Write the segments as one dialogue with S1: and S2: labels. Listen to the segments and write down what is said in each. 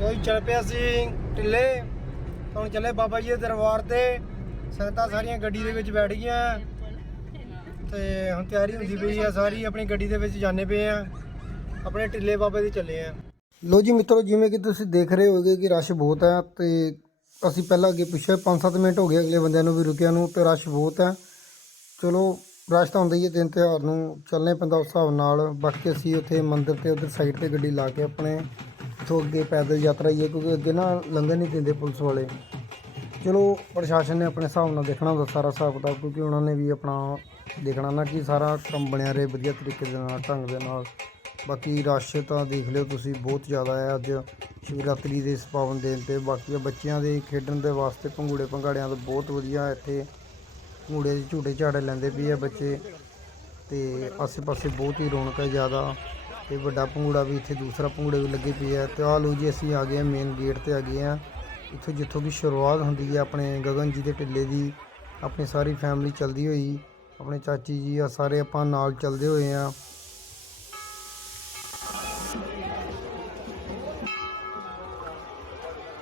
S1: ਕੋਈ ਚੱਲ ਪਿਆ ਸੀ ਢਿੱਲੇ। ਹੁਣ ਚੱਲੇ ਬਾਬਾ ਜੀ ਦੇ ਦਰਬਾਰ ਤੇ। ਸੰਗਤਾਂ ਸਾਰੀਆਂ ਗੱਡੀ ਦੇ ਵਿੱਚ ਬੈਠ ਗਈਆਂ। ਤੇ ਹੁਣ ਤਿਆਰੀ ਹੁੰਦੀ ਪਈ ਆ, ਸਾਰੀ ਆਪਣੀ ਗੱਡੀ ਦੇ ਵਿੱਚ ਜਾਣੇ ਪਏ ਆ। ਆਪਣੇ ਢਿੱਲੇ ਬਾਬੇ ਦੇ ਚੱਲੇ ਆ। ਲੋ ਜੀ, ਮਿੱਤਰੋ, ਜਿਵੇਂ ਕਿ ਤੁਸੀਂ ਦੇਖ ਰਹੇ ਹੋਗੇ ਕਿ ਰਸ਼ ਬਹੁਤ ਹੈ ਤੇ ਅਸੀਂ ਪਹਿਲਾਂ ਅੱਗੇ ਪਿੱਛੇ 5-7 ਮਿੰਟ ਹੋ ਗਏ, ਅਗਲੇ ਬੰਦਿਆਂ ਨੂੰ ਵੀ ਰੁਕਿਆ ਨੂੰ, ਤੇ ਰਸ਼ ਬਹੁਤ ਹੈ ਚਲੋ, ਰਸ਼ ਤਾਂ ਹੁੰਦਾ ਹੀ ਹੈ ਦਿਨ ਤਿਉਹਾਰ ਨੂੰ। ਚੱਲਣੇ ਪੈਂਦਾ ਉਸ ਹਿਸਾਬ ਨਾਲ। ਬਾਕੀ ਅਸੀਂ ਉੱਥੇ ਮੰਦਿਰ ਤੇ ਉਧਰ ਸਾਈਡ ਤੇ ਗੱਡੀ ਲਾ ਕੇ ਆਪਣੇ ਇੱਥੋਂ ਅੱਗੇ ਪੈਦਲ ਯਾਤਰਾ ਹੀ ਹੈ, ਕਿਉਂਕਿ ਅੱਗੇ ਨਾ ਲੰਘਣ ਨਹੀਂ ਦਿੰਦੇ ਪੁਲਿਸ ਵਾਲੇ। ਚਲੋ, ਪ੍ਰਸ਼ਾਸਨ ਨੇ ਆਪਣੇ ਹਿਸਾਬ ਨਾਲ ਦੇਖਣਾ ਹੁੰਦਾ ਸਾਰਾ ਹਿਸਾਬ ਕਿਤਾਬ, ਕਿਉਂਕਿ ਉਹਨਾਂ ਨੇ ਵੀ ਆਪਣਾ ਦੇਖਣਾ ਨਾ ਕਿ ਸਾਰਾ ਕੰਮ ਬਣਿਆ ਰਹੇ ਵਧੀਆ ਤਰੀਕੇ ਦੇ ਨਾਲ, ਢੰਗ ਦੇ ਨਾਲ। ਬਾਕੀ ਰਸ਼ ਤਾਂ ਦੇਖ ਲਿਓ ਤੁਸੀਂ, ਬਹੁਤ ਜ਼ਿਆਦਾ ਹੈ ਅੱਜ ਸ਼ਿਵਰਾਤਰੀ ਦੇ ਇਸ ਪਾਵਨ ਦਿਨ ਤੇ। ਬਾਕੀ ਬੱਚਿਆਂ ਦੇ ਖੇਡਣ ਦੇ ਵਾਸਤੇ ਪੰਗੂੜੇ ਪੰਗਾੜਿਆਂ ਦਾ ਬਹੁਤ ਵਧੀਆ ਇੱਥੇ ਪੰਗੂੜੇ ਦੇ ਝੂਟੇ ਝਾੜੇ ਲੈਂਦੇ ਵੀ ਆ ਬੱਚੇ। ਤੇ ਆਸੇ-ਪਾਸੇ ਬਹੁਤ ਹੀ ਰੌਣਕ ਹੈ ਜ਼ਿਆਦਾ। ਤੇ ਵੱਡਾ ਪੰਗੂੜਾ ਵੀ ਇੱਥੇ ਦੂਸਰਾ ਪੰਗੂੜਾ ਵੀ ਲੱਗੇ ਪਏ ਆ। ਤੇ ਆ ਲੋ ਜੀ, ਅਸੀਂ ਆ ਗਏ ਮੇਨ ਗੇਟ ਤੇ ਆ ਗਏ ਆ। ਇੱਥੋਂ ਜਿੱਥੋਂ ਵੀ ਸ਼ੁਰੂਆਤ ਹੁੰਦੀ ਹੈ ਆਪਣੇ ਗਗਨ ਜੀ ਦੇ ਢਿੱਲੇ ਦੀ। ਆਪਣੀ ਸਾਰੀ ਫੈਮਿਲੀ ਚਲਦੀ ਹੋਈ, ਆਪਣੇ ਚਾਚੀ ਜੀ ਆ ਸਾਰੇ ਆਪਾਂ ਨਾਲ ਚੱਲਦੇ ਹੋਏ ਆ।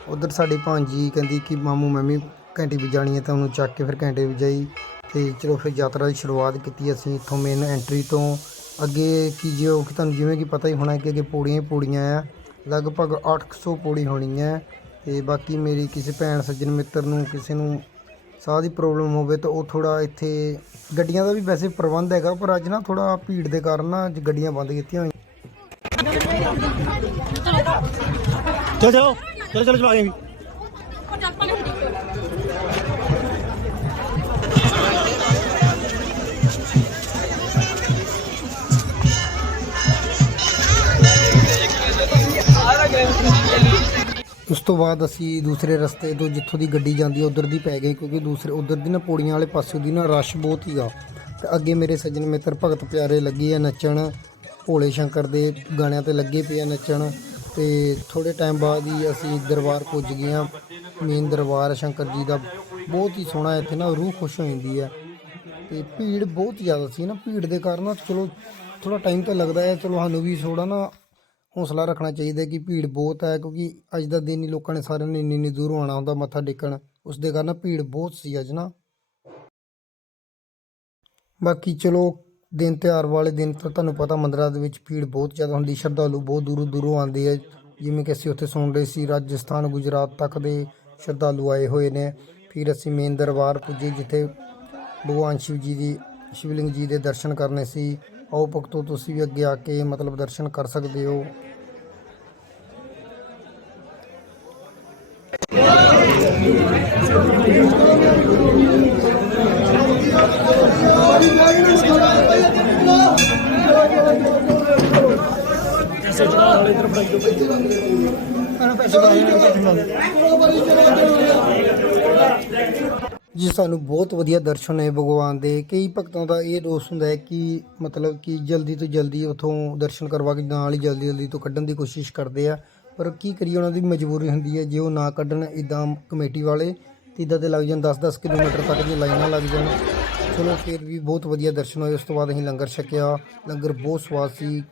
S1: ਉਧਰ ਸਾਡੀ ਭਾਂਜੀ ਕਹਿੰਦੀ ਕਿ ਮਾਮੂ ਮੈਂ ਵੀ ਘੰਟੇ ਵਜਾਣੀ ਹੈ ਤਾਂ ਉਹਨੂੰ ਚੱਕ ਕੇ ਫਿਰ ਘੰਟੇ ਵਜਾਈ। ਜਾਈ ਤੇ ਚਲੋ ਫਿਰ ਯਾਤਰਾ ਦੀ ਸ਼ੁਰੂਆਤ ਕੀਤੀ ਅਸੀਂ ਇੱਥੋਂ ਮੇਨ ਐਂਟਰੀ ਤੋਂ। ਅੱਗੇ ਕੀ ਜੋ ਕਿ ਤੁਹਾਨੂੰ ਜਿਵੇਂ ਕਿ ਪਤਾ ਹੀ ਹੋਣਾ ਕਿ ਅੱਗੇ ਪੌੜੀਆਂ ਹੀ ਪੌੜੀਆਂ ਆ। ਲਗਭਗ 800 ਪੌੜੀ ਹੋਣੀ ਹੈ ਤੇ ਬਾਕੀ ਮੇਰੀ ਕਿਸੇ ਭੈਣ ਸੱਜਣ ਮਿੱਤਰ ਨੂੰ ਕਿਸੇ ਨੂੰ ਸਾਹ ਦੀ ਪ੍ਰੋਬਲਮ ਹੋਵੇ ਤਾਂ ਉਹ ਥੋੜਾ ਇੱਥੇ ਗੱਡੀਆਂ ਦਾ ਵੀ ਵੈਸੇ ਪ੍ਰਬੰਧ ਹੈਗਾ ਪਰ ਅੱਜ ਨਾ ਥੋੜਾ ਭੀੜ ਦੇ ਕਾਰਨ ਨਾ ਅੱਜ ਗੱਡੀਆਂ ਬੰਦ ਕੀਤੀਆਂ ਹੋਈਆਂ।
S2: ਚਲੋ ਚਲੋ ਚਲੋ ਚਲੋ ਚਲਾ ਗਏ
S1: ਉਸ ਤੋਂ ਬਾਅਦ ਅਸੀਂ ਦੂਸਰੇ ਰਸਤੇ ਤੋਂ ਜਿੱਥੋਂ ਦੀ ਗੱਡੀ ਜਾਂਦੀ ਹੈ ਉਧਰ ਦੀ ਪੈ ਗਏ ਕਿਉਂਕਿ ਦੂਸਰੇ, ਉਧਰ ਦੀ ਨਾ ਪੌੜੀਆਂ ਵਾਲੇ ਪਾਸੇ ਦੀ ਨਾ ਰਸ਼ ਬਹੁਤ ਹੀਗਾ ਤੇ ਅੱਗੇ ਮੇਰੇ ਸੱਜਣ ਮਿੱਤਰ ਭਗਤ ਪਿਆਰੇ ਲੱਗੇ ਆ ਨੱਚਣ, ਭੋਲੇ ਸ਼ੰਕਰ ਦੇ ਗਾਣਿਆਂ ਤੇ ਲੱਗੇ ਪਏ ਆ ਨੱਚਣ। ਤੇ ਥੋੜੇ ਟਾਈਮ ਬਾਅਦ ਹੀ ਅਸੀਂ ਦਰਬਾਰ ਪੁੱਜ ਗਏ ਆ। ਮੇਨ ਦਰਬਾਰ ਸ਼ੰਕਰ ਜੀ ਦਾ ਬਹੁਤ ਹੀ ਸੋਹਣਾ ਇੱਥੇ ਨਾ ਰੂਹ ਖੁਸ਼ ਹੋ ਜਾਂਦੀ ਹੈ ਤੇ ਭੀੜ ਬਹੁਤ ਜ਼ਿਆਦਾ ਸੀ ਨਾ, ਭੀੜ ਦੇ ਕਾਰਨ ਨਾ ਚਲੋ ਥੋੜਾ ਟਾਈਮ ਤਾਂ ਲੱਗਦਾ ਹੈ, ਚਲੋ ਸਾਨੂੰ ਵੀ ਥੋੜਾ ਨਾ ਹੌਸਲਾ ਰੱਖਣਾ ਚਾਹੀਦਾ ਕਿ ਭੀੜ ਬਹੁਤ ਹੈ, ਕਿਉਂਕਿ ਅੱਜ ਦਾ ਦਿਨ ਹੀ ਲੋਕਾਂ ਨੇ ਸਾਰਿਆਂ ਨੇ ਇੰਨੀ ਇੰਨੀ ਦੂਰੋਂ ਆਉਣਾ ਹੁੰਦਾ, ਮੱਥਾ ਟੇਕਣ। ਉਸ ਦੇ ਕਾਰਨ ਭੀੜ ਬਹੁਤ ਸੀ ਅੱਜ ਨਾ। ਬਾਕੀ ਚਲੋ, ਦਿਨ ਤਿਉਹਾਰ ਵਾਲੇ ਦਿਨ ਤਾਂ ਤੁਹਾਨੂੰ ਪਤਾ ਮੰਦਰਾਂ ਦੇ ਵਿੱਚ ਭੀੜ ਬਹੁਤ ਜ਼ਿਆਦਾ ਹੁੰਦੀ, ਸ਼ਰਧਾਲੂ ਬਹੁਤ ਦੂਰੋਂ ਦੂਰੋਂ ਆਉਂਦੇ ਆ। ਜਿਵੇਂ ਕਿ ਅਸੀਂ ਉੱਥੇ ਸੁਣ ਰਹੇ ਸੀ, ਰਾਜਸਥਾਨ, ਗੁਜਰਾਤ ਤੱਕ ਦੇ ਸ਼ਰਧਾਲੂ ਆਏ ਹੋਏ ਨੇ। ਫਿਰ ਅਸੀਂ ਮੇਨ ਦਰਬਾਰ ਪੁੱਜੇ, ਜਿੱਥੇ ਭਗਵਾਨ ਸ਼ਿਵ ਜੀ ਦੀ, ਸ਼ਿਵਲਿੰਗ ਜੀ ਦੇ ਦਰਸ਼ਨ ਕਰਨੇ ਸੀ। ਆਓ ਭਗਤੋ ਤੁਸੀਂ ਵੀ ਅੱਗੇ ਆ ਕੇ ਮਤਲਬ ਦਰਸ਼ਨ ਕਰ ਸਕਦੇ ਹੋ।
S2: ਐਸੇ ਚੜਾ ਵਾਲੇ ਇਧਰ ਫੜਾਈ ਦੋ
S1: ਜੀ, ਸਾਨੂੰ ਬਹੁਤ ਵਧੀਆ ਦਰਸ਼ਨ ਹੋਏ ਭਗਵਾਨ ਦੇ। ਕਈ ਭਗਤਾਂ ਦਾ ਇਹ ਦੋਸ਼ ਹੁੰਦਾ ਹੈ ਕਿ ਮਤਲਬ ਕਿ ਜਲਦੀ ਤੋਂ ਜਲਦੀ ਉਥੋਂ ਦਰਸ਼ਨ ਕਰਵਾ ਕੇ ਨਾਲ ਹੀ ਜਲਦੀ ਜਲਦੀ ਤੋਂ ਕੱਢਣ ਦੀ ਕੋਸ਼ਿਸ਼ ਕਰਦੇ ਆ। ਪਰ ਕੀ ਕਰੀਏ, ਉਹਨਾਂ ਦੀ ਮਜਬੂਰੀ ਹੁੰਦੀ ਹੈ ਜੇ ਉਹ ਨਾ ਕੱਢਣ ਇਦਾਂ ਕਮੇਟੀ ਵਾਲੇ, ਤੇ ਇੱਦਾਂ ਤੇ ਲੱਗ ਜਾਣ 10-10 ਕਿਲੋਮੀਟਰ ਤੱਕ ਦੀ ਲਾਈਨਾਂ ਲੱਗ ਜਾਣ। ਚਲੋ ਫਿਰ ਵੀ ਬਹੁਤ ਵਧੀਆ ਦਰਸ਼ਨ ਹੋਏ, ਉਸ ਤੋਂ ਬਾਅਦ ਅਸੀਂ ਲੰਗਰ ਛਕਿਆ। ਲੰਗਰ ਬਹੁਤ ਸਵਾਦ ਸੀ।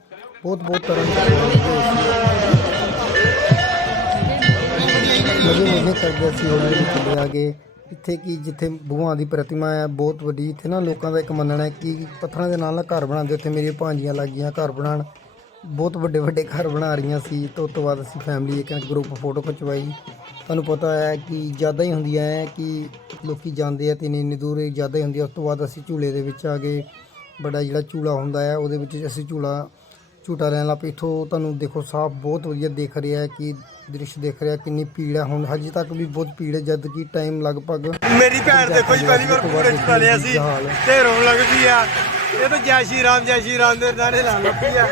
S1: ਬਹੁਤ ਬਹੁਤ ਤਰ੍ਹਾਂ ਦੇ ਮਜ਼ੇ ਮਜ਼ੇ ਕਰਦੇ ਸੀ ਹੌਲੀ ਹੌਲੀ ਚੱਲੇ ਆ ਗਏ ਇੱਥੇ ਕੀ ਜਿੱਥੇ ਭਗਵਾਨ ਦੀ ਪ੍ਰਤਿਮਾ ਹੈ, ਬਹੁਤ ਵੱਡੀ। ਇੱਥੇ ਨਾ ਲੋਕਾਂ ਦਾ ਇੱਕ ਮੰਨਣਾ ਹੈ ਕਿ ਪੱਥਰਾਂ ਦੇ ਨਾਲ ਨਾ ਘਰ ਬਣਾਉਂਦੇ ਉੱਥੇ ਮੇਰੀਆਂ ਭਾਂਜੀਆਂ ਲੱਗੀਆਂ ਘਰ ਬਣਾਉਣ। ਬਹੁਤ ਵੱਡੇ ਵੱਡੇ ਘਰ ਬਣਾ ਰਹੀਆਂ ਸੀ। ਤੇ ਉਸ ਤੋਂ ਬਾਅਦ ਅਸੀਂ ਫੈਮਿਲੀ ਇੱਕ ਗਰੁੱਪ ਫੋਟੋ ਖਿਚਵਾਈ। ਤੁਹਾਨੂੰ ਪਤਾ ਹੈ ਕਿ ਜ਼ਿਆਦਾ ਹੀ ਹੁੰਦੀਆਂ ਹੈ ਕਿ ਲੋਕੀ ਜਾਂਦੇ ਆ ਤੇ ਇੰਨੀ ਇੰਨੀ ਦੂਰ ਜ਼ਿਆਦਾ ਹੀ ਹੁੰਦੀ ਹੈ। ਉਸ ਤੋਂ ਬਾਅਦ ਅਸੀਂ ਝੂਲੇ ਦੇ ਵਿੱਚ ਆ ਗਏ। ਬੜਾ ਜਿਹੜਾ ਝੂਲਾ ਹੁੰਦਾ ਹੈ, ਉਹਦੇ ਵਿੱਚ ਅਸੀਂ ਝੂਲਾ ਝੂਟਾ ਲੈਣ ਲੱਗ ਪਏ। ਇੱਥੋਂ ਤੁਹਾਨੂੰ ਦੇਖੋ ਸਾਫ਼ ਬਹੁਤ ਵਧੀਆ ਦਿਖ ਰਿਹਾ ਹੈ ਕਿ ਦ੍ਰਿਸ਼ ਦੇਖ ਰਿਹਾ ਕਿੰਨੀ ਭੀੜ ਹੈ ਹੁਣ। ਹਜੇ ਤੱਕ ਵੀ ਬਹੁਤ ਭੀੜ ਹੈ ਜਦ ਕਿ ਟਾਈਮ ਲਗਭਗ
S3: ਮੇਰੀ ਭੈਣ ਦੇਖੋ ਜੀ ਪਹਿਲੀ ਵਾਰ ਪੂਰੇ ਚ ਪਾਲਿਆ ਸੀ। ਤੇ ਰੋਣ ਲੱਗ ਪਈ ਆ। ਇਹ ਤਾਂ ਜੈ ਸ਼੍ਰੀ ਰਾਮ ਜੈ ਸ਼੍ਰੀ ਰਾਮ ਦੇ ਨਾਰੇ ਲਾ ਲੱਗੀ ਆ।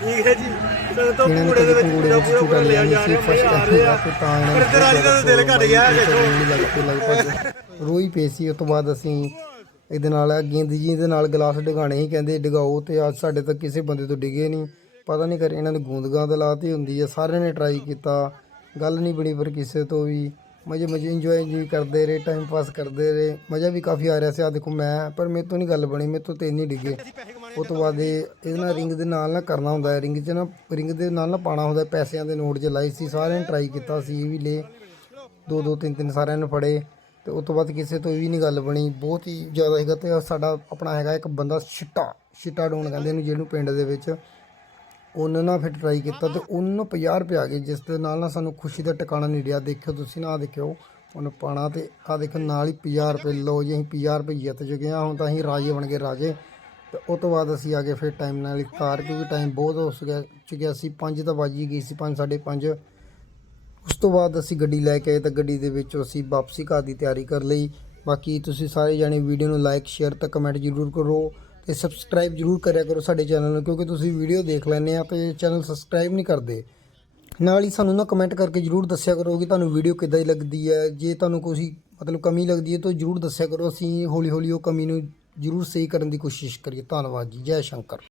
S3: ਠੀਕ ਹੈ ਜੀ। ਸਭ ਤੋਂ
S1: ਇਹਨਾਂ ਨੇ
S3: ਪੂਰੇ ਦੇ ਵਿੱਚ ਪੂਰਾ ਪੂਰਾ
S1: ਝੂਟਾ
S3: ਲਿਆ
S1: ਲਿਆ
S3: ਜਾ ਰਿਹਾ ਮਜ਼ਾ ਆ ਰਿਹਾ।
S1: ਤਾਂ
S3: ਪਰ ਦਾ ਦਿਲ ਘਟ ਗਿਆ ਦੇਖੋ।
S1: ਰੋਈ ਪਈ ਸੀ ਉਸ ਤੋਂ ਬਾਅਦ ਅਸੀਂ ਇਹਦੇ ਨਾਲ ਗੇਂਦ ਜੀ ਦੇ ਨਾਲ ਗਲਾਸ ਡਗਾਣੇ ਹੀ ਕਹਿੰਦੇ ਡਗਾਓ ਤੇ ਅੱਜ ਸਾਡੇ ਤੱਕ ਕਿਸੇ ਬੰਦੇ ਤੋਂ ਡਿਗੇ ਨਹੀਂ। ਪਤਾ ਨਹੀਂ ਕਰ ਇਹਨਾਂ ਨੇ ਗੂੰਦ ਗਾਂਦ ਲਾਤੀ ਹੁੰਦੀ ਹੈ ਸਾਰਿਆਂ ਨੇ ਟਰਾਈ ਕੀਤਾ। ਗੱਲ ਨਹੀਂ ਬਣੀ ਪਰ ਕਿਸੇ ਤੋਂ ਵੀ। ਮਜ਼ੇ ਮਜ਼ੇ ਇੰਜੋਏ ਇੰਜੋਏ ਕਰਦੇ ਰਹੇ ਟਾਈਮ ਪਾਸ ਕਰਦੇ ਰਹੇ। ਮਜ਼ਾ ਵੀ ਕਾਫੀ ਆ ਰਿਹਾ ਸੀ ਆ ਦੇਖੋ ਮੈਂ, ਪਰ ਮੇਰੇ ਤੋਂ ਨਹੀਂ ਗੱਲ ਬਣੀ, ਮੇਰੇ ਤੋਂ ਤੇ ਨਹੀਂ ਡਿੱਗੇ। ਉਹ ਤੋਂ ਬਾਅਦ ਇਹ ਇਹਦੇ ਨਾਲ ਰਿੰਗ ਦੇ ਨਾਲ ਨਾ ਕਰਨਾ ਹੁੰਦਾ ਹੈ ਰਿੰਗ 'ਚ ਨਾ ਰਿੰਗ ਦੇ ਨਾਲ ਨਾ ਪਾਣਾ ਹੁੰਦਾ ਪੈਸਿਆਂ ਦੇ ਨੋਟ 'ਚ ਲਾਏ ਸੀ, ਸਾਰਿਆਂ ਨੇ ਟਰਾਈ ਕੀਤਾ ਸੀ, ਇਹ ਵੀ ਲੈ। ਦੋ ਦੋ, ਤਿੰਨ ਤਿੰਨ ਸਾਰਿਆਂ ਨੇ ਫੜੇ। ਤੇ ਉਸ ਤੋਂ ਬਾਅਦ ਕਿਸੇ ਤੋਂ ਇਹ ਵੀ ਨਹੀਂ ਗੱਲ ਬਣੀ। ਬਹੁਤ ਹੀ ਜ਼ਿਆਦਾ ਹੈਗਾ ਤੇ ਸਾਡਾ ਆਪਣਾ ਹੈਗਾ ਇੱਕ ਬੰਦਾ ਛਿੱਟਾ ਛਿੱਟਾ ਡੋਨ ਕਹਿੰਦੇ ਇਹਨੂੰ ਜਿਹਨੂੰ ਪਿੰਡ ਦੇ ਵਿੱਚ। ਉਹਨੇ ਨਾ ਫਿਰ ਟਰਾਈ ਕੀਤਾ ਤੇ ਉਹਨੂੰ 50 ਰੁਪਏ ਆ ਗਏ। ਜਿਸ ਦੇ ਨਾਲ ਨਾ ਸਾਨੂੰ ਖੁਸ਼ੀ ਦਾ ਟਿਕਾਣਾ ਨਹੀਂ ਰਿਹਾ। ਦੇਖਿਓ ਤੁਸੀਂ ਨਾ ਆਹ ਦੇਖਿਓ ਉਹਨੂੰ ਪਾਣਾ ਤੇ ਆ ਦੇਖੋ ਨਾਲ ਹੀ 50 ਰੁਪਏ, ਲਓ ਜੀ ਅਸੀਂ 50 ਰੁਪਏ ਜਿੱਤ ਚੁੱਕੇ ਹਾਂ, ਹੁਣ ਤਾਂ ਅਸੀਂ ਰਾਜੇ ਬਣ ਗਏ ਰਾਜੇ। ਤੇ ਉਸ ਤੋਂ ਬਾਅਦ ਅਸੀਂ ਆ ਗਏ ਫਿਰ ਟਾਈਮ ਨਾਲ ਇਫਤਾਰ ਕਿਉਂਕਿ ਟਾਈਮ ਬਹੁਤ ਹੋ ਗਿਆ ਚੁੱਕਿਆ ਸੀ। 5 ਤਾਂ ਵੱਜ ਹੀ ਗਈ ਸੀ 5 5:30 ਉਸ ਤੋਂ ਬਾਅਦ ਅਸੀਂ ਗੱਡੀ ਲੈ ਕੇ ਆਏ ਤਾਂ ਗੱਡੀ ਦੇ ਵਿੱਚ ਅਸੀਂ ਵਾਪਸੀ ਘਰ ਦੀ ਤਿਆਰੀ ਕਰ ਲਈ। ਬਾਕੀ ਤੁਸੀਂ ਸਾਰੇ ਜਾਣੇ ਵੀਡੀਓ ਨੂੰ ਲਾਈਕ ਸ਼ੇਅਰ ਤੇ ਕਮੈਂਟ ਜ਼ਰੂਰ ਕਰੋ ਤੇ ਸਬਸਕ੍ਰਾਈਬ ਜ਼ਰੂਰ ਕਰਿਆ ਕਰੋ ਸਾਡੇ ਚੈਨਲ ਨੂੰ ਕਿਉਂਕਿ ਤੁਸੀਂ ਵੀਡੀਓ ਦੇਖ ਲੈਂਦੇ ਆ ਤੇ ਚੈਨਲ ਸਬਸਕ੍ਰਾਈਬ ਨਹੀਂ ਕਰਦੇ। ਨਾਲ ਹੀ ਸਾਨੂੰ ਨਾ ਕਮੈਂਟ ਕਰਕੇ ਜ਼ਰੂਰ ਦੱਸਿਆ ਕਰੋ ਕਿ ਤੁਹਾਨੂੰ ਵੀਡੀਓ ਕਿੱਦਾਂ ਦੀ ਲੱਗਦੀ ਹੈ। ਜੇ ਤੁਹਾਨੂੰ ਕੋਈ ਮਤਲਬ ਕਮੀ ਲੱਗਦੀ ਹੈ ਤਾਂ ਜ਼ਰੂਰ ਦੱਸਿਆ ਕਰੋ। ਅਸੀਂ ਹੌਲੀ ਹੌਲੀ ਉਹ ਕਮੀ ਨੂੰ ਜ਼ਰੂਰ ਸਹੀ ਕਰਨ ਦੀ ਕੋਸ਼ਿਸ਼ ਕਰੀਏ। ਧੰਨਵਾਦ ਜੀ। ਜੈ ਸ਼ੰਕਰ।